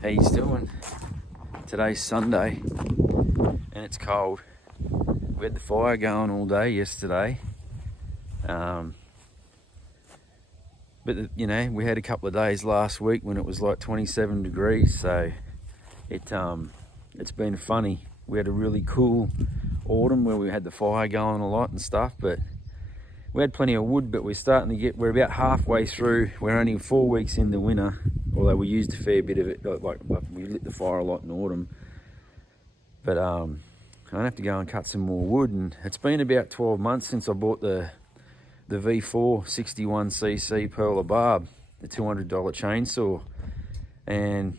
How you doing? Today's Sunday and it's cold. We had the fire going all day yesterday, but we had a couple of days last week when it was like 27 degrees, so it's been funny. We had a really cool autumn where we had the fire going a lot and stuff, but we had plenty of wood, but we're about halfway through. We're only 4 weeks in the winter, although we used a fair bit of it, like we lit the fire a lot in autumn. But I'm gonna have to go and cut some more wood, and it's been about 12 months since I bought the V4 61cc Perla barb, the $200 chainsaw. And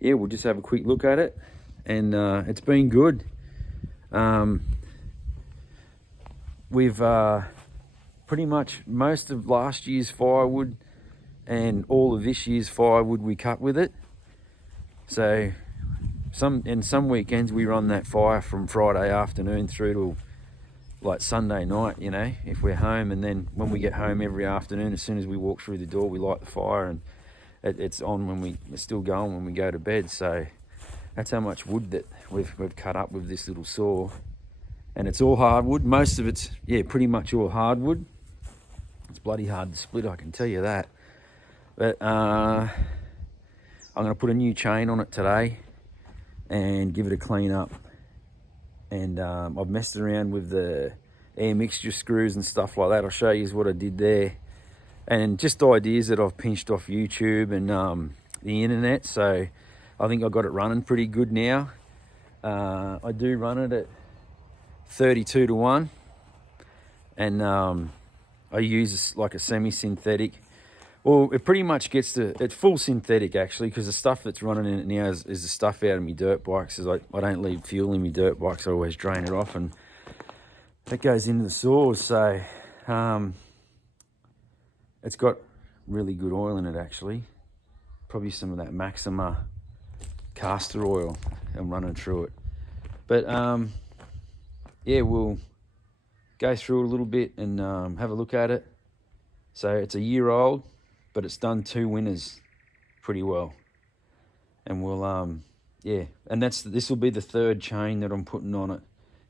we'll just have a quick look at it, and it's been good. We've pretty much most of last year's firewood and all of this year's firewood we cut with it. So some weekends we run that fire from Friday afternoon through to like Sunday night, if we're home. And then when we get home every afternoon, as soon as we walk through the door, we light the fire, and it's on it's still going when we go to bed. So that's how much wood that we've cut up with this little saw. And it's all hardwood. Most of it's, pretty much all hardwood. It's bloody hard to split, I can tell you that. But I'm going to put a new chain on it today and give it a clean up. And I've messed around with the air mixture screws and stuff like that. I'll show you what I did there. And just ideas that I've pinched off YouTube and the internet. So I think I got it running pretty good now. I do run it at 32-1, and I use like a semi-synthetic. Well, it pretty much it's full synthetic actually, because the stuff that's running in it now is the stuff out of my dirt bikes. I don't leave fuel in my dirt bikes. I always drain it off, and that goes into the saws. So it's got really good oil in it actually. Probably some of that Maxima castor oil I'm running through it. But we'll go through it a little bit and have a look at it. So it's a year old, but it's done 2 winters pretty well. And we'll, and this will be the 3rd chain that I'm putting on it.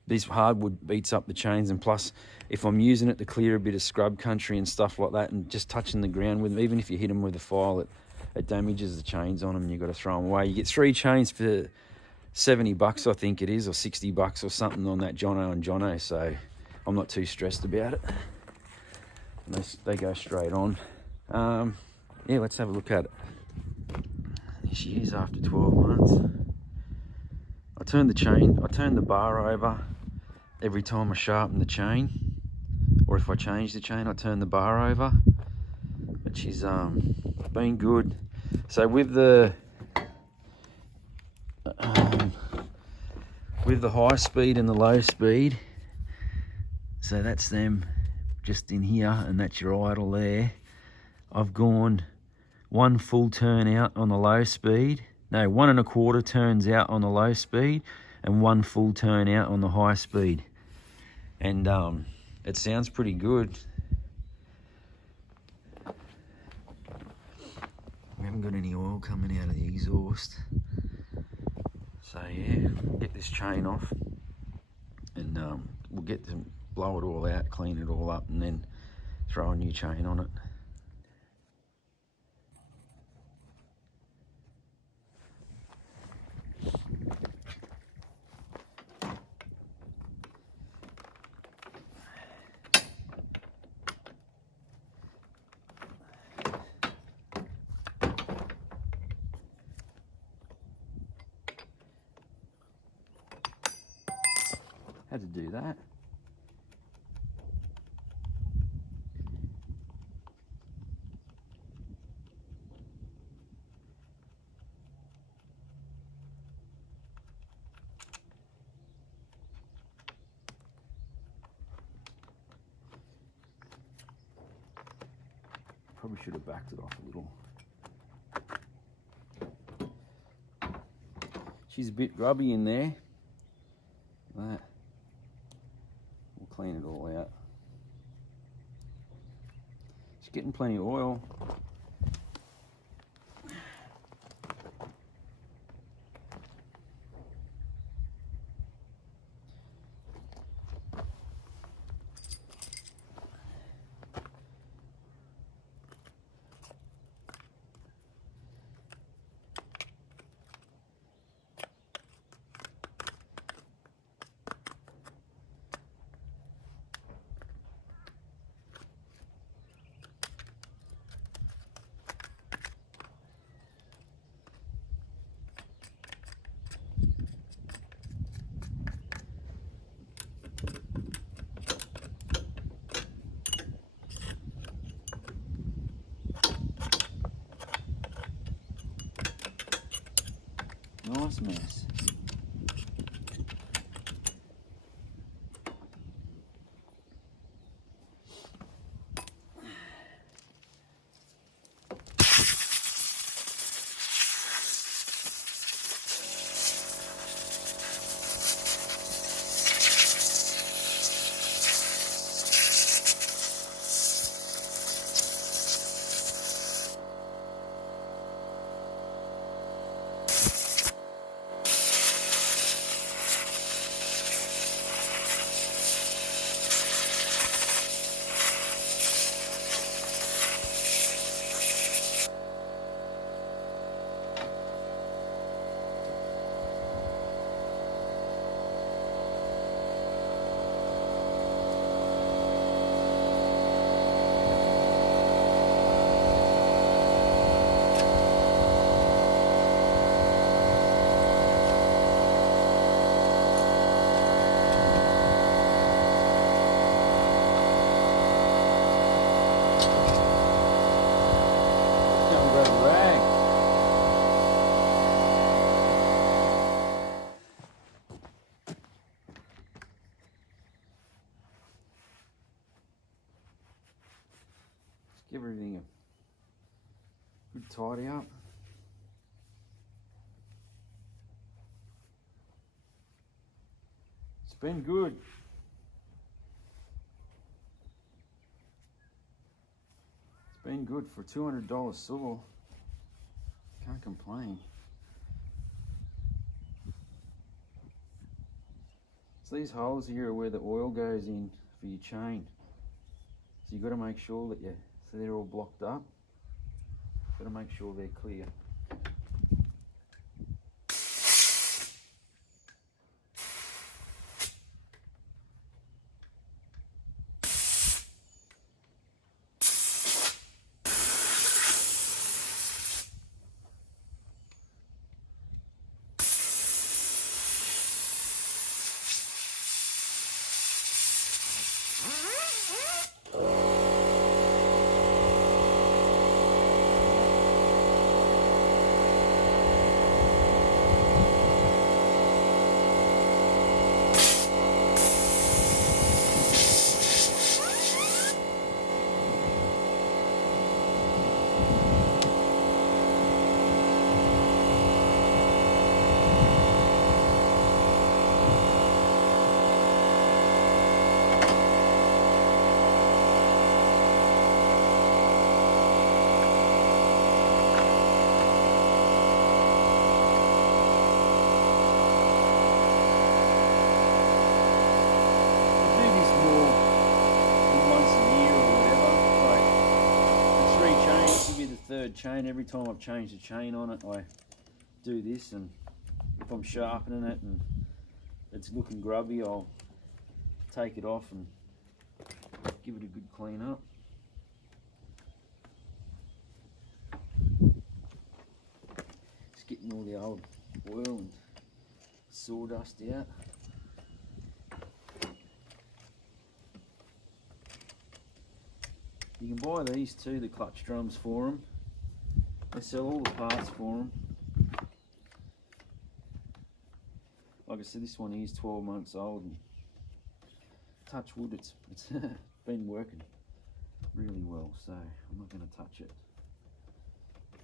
This hardwood beats up the chains, and plus, if I'm using it to clear a bit of scrub country and stuff like that, and just touching the ground with them, even if you hit them with a file, it damages the chains on them, and you've got to throw them away. You get 3 chains for $70, I think it is, or $60 or something on that Jono and Jono, so I'm not too stressed about it. And they go straight on. Let's have a look at it. Here she is after 12 months. I turn the bar over every time I sharpen the chain, or if I change the chain, I turn the bar over. But she's been good. So with the high speed and the low speed, so that's them just in here, and that's your idle there. I've gone 1 full turn out on the low speed. No, 1 1/4 turns out on the low speed, and 1 full turn out on the high speed. And it sounds pretty good. We haven't got any oil coming out of the exhaust. So get this chain off, and we'll get to blow it all out, clean it all up, and then throw a new chain on it. Had to do that. Probably should have backed it off a little. She's a bit grubby in there. That. We'll clean it all out. It's getting plenty of oil. Nice mess. Give everything a good tidy up. It's been good. It's been good for $200 saw. Can't complain. So these holes here are where the oil goes in for your chain. So you've got to make sure that so they're all blocked up. Got to make sure they're clear. Third chain. Every time I've changed the chain on it, I do this, and if I'm sharpening it and it's looking grubby, I'll take it off and give it a good clean up. Just getting all the old oil and sawdust out. You can buy these too, the clutch drums for them. They sell all the parts for them. Like I said, this one is 12 months old, and touch wood, it's been working really well, so I'm not going to touch it.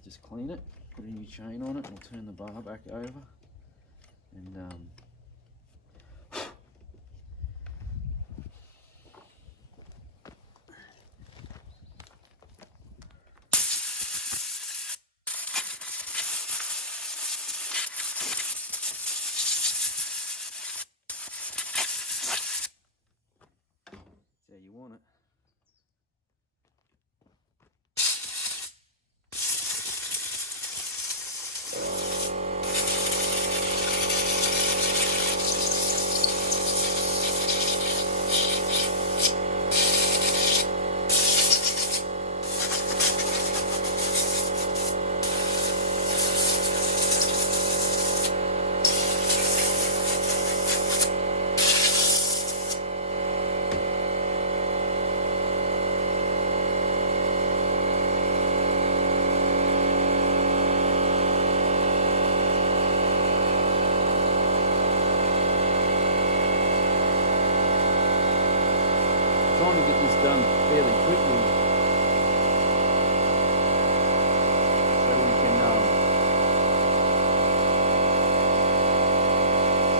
Just clean it, put a new chain on it, and I'll turn the bar back over, and you want it. trying to get this done fairly quickly so we can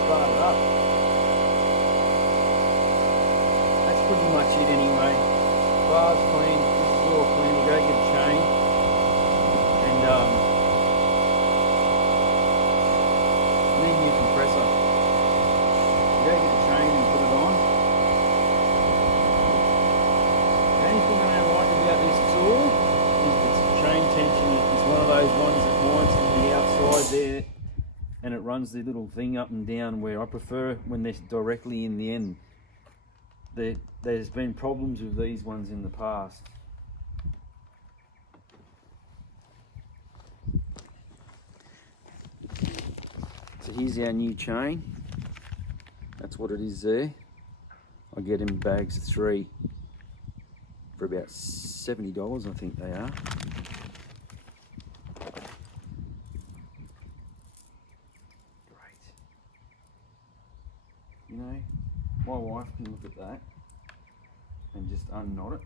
start it up. That's pretty much it anyway. Barb's clean, this is all clean. We'll go get a chain and need new compressor. We'll go get a chain and put it on. The only thing I don't like about this tool is its chain tension. It's one of those ones that winds from the outside there and it runs the little thing up and down, where I prefer when they're directly in the end. There's been problems with these ones in the past. So here's our new chain. That's what it is there. I get in bags of 3 for about $70, I think they are. Great. You know, my wife can look at that and just unknot it.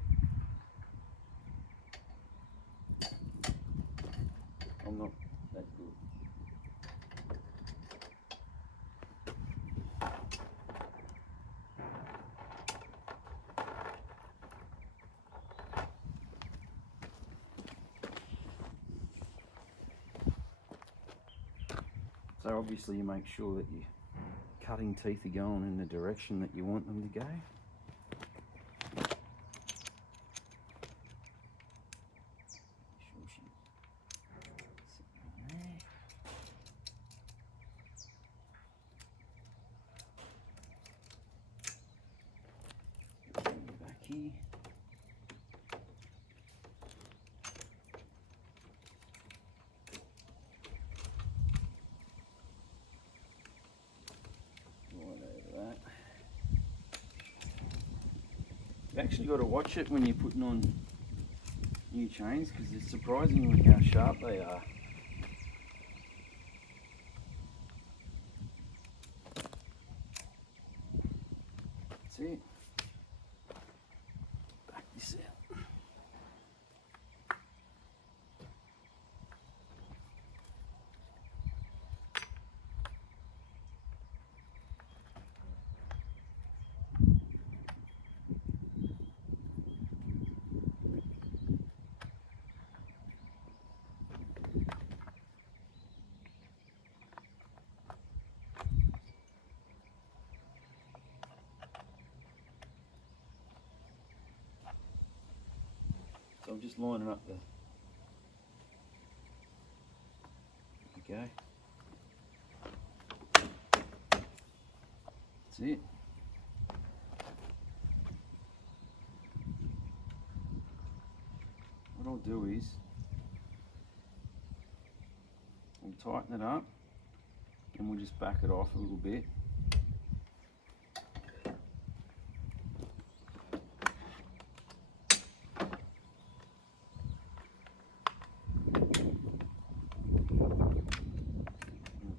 I'm not that good. So obviously you make sure that your cutting teeth are going in the direction that you want them to go. Back here. You actually got to watch it when you're putting on new chains, because it's surprisingly how sharp they are. That's it. Back this out. So I'm just lining up the. Okay. That's it. What I'll do is we'll tighten it up and we'll just back it off a little bit.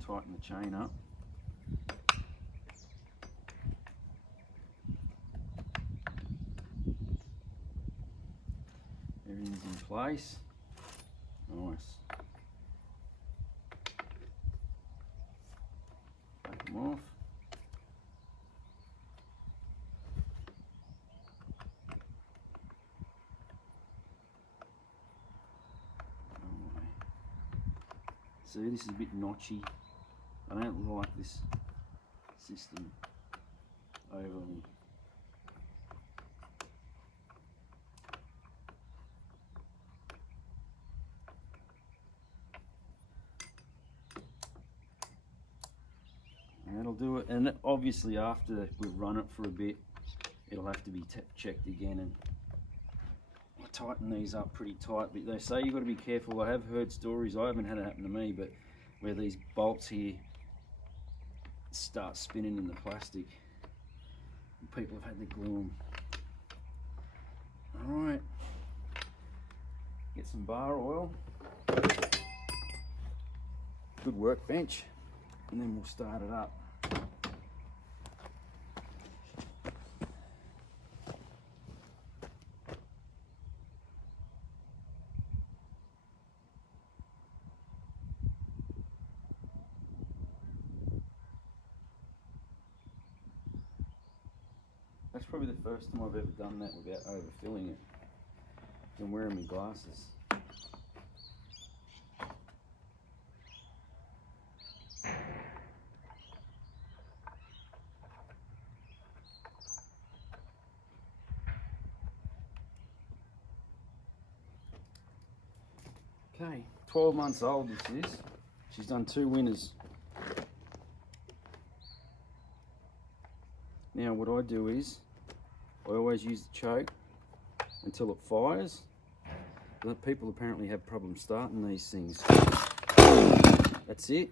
Tighten the chain up. Everything's in place. Nice. Take them off. See, this is a bit notchy. I don't like this system overly. And that'll do it. And obviously after we've run it for a bit, it'll have to be checked again. And I tighten these up pretty tight, but they say you've got to be careful. I have heard stories, I haven't had it happen to me, but where these bolts here start spinning in the plastic. People have had to glue them. Alright, get some bar oil, good workbench, and then we'll start it up. That's probably the first time I've ever done that without overfilling it. I'm wearing my glasses. Okay, 12 months old this is. She's done 2 winters. Now what I do is, I always use the choke until it fires. But people apparently have problems starting these things. That's it.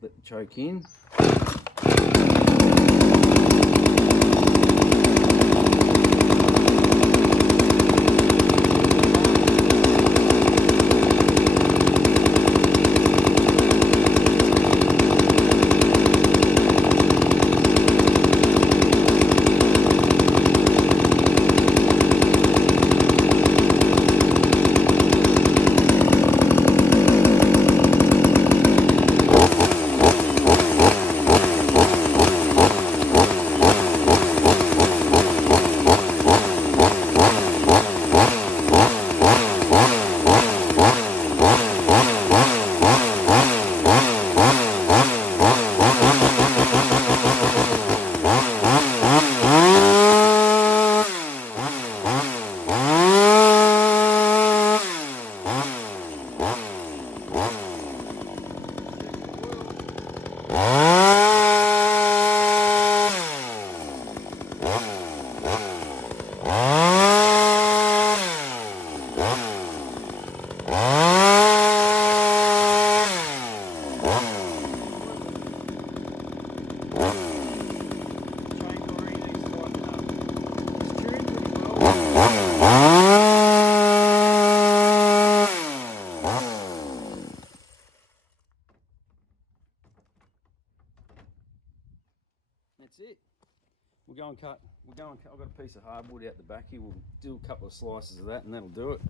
Let the choke in. That's it. I've got a piece of hardwood out the back here. We'll do a couple of slices of that and that'll do it.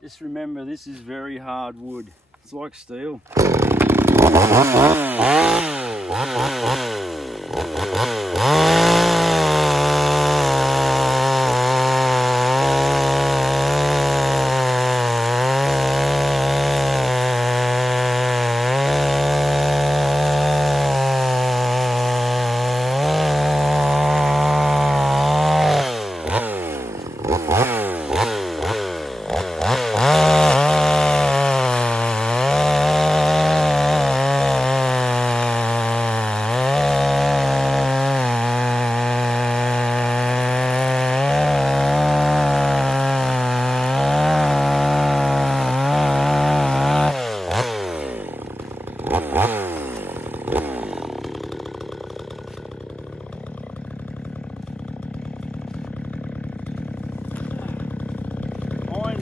Just remember, this is very hard wood. It's like steel.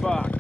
Bark.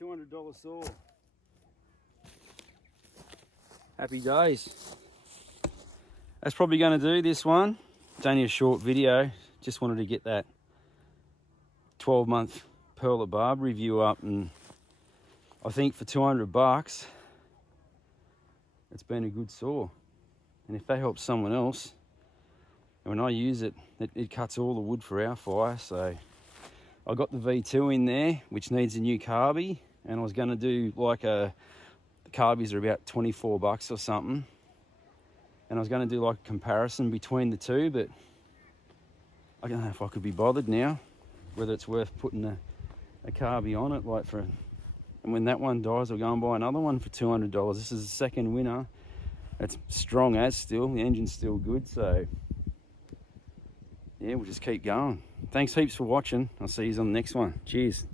$200 saw. Happy days. That's probably going to do this one. It's only a short video. Just wanted to get that 12-month Perla barb review up, and I think for $200 it's been a good saw. And if that helps someone else, and when I use it, it cuts all the wood for our fire. So I got the V2 in there, which needs a new carby, and I was going to do like the carbies are about $24 or something, and I was going to do like a comparison between the two, but I don't know if I could be bothered now, whether it's worth putting a carby on it, like and when that one dies, I'll go and buy another one for $200. This is the second winner. It's strong as still, the engine's still good, so yeah, we'll just keep going. Thanks heaps for watching. I'll see you on the next one. Cheers.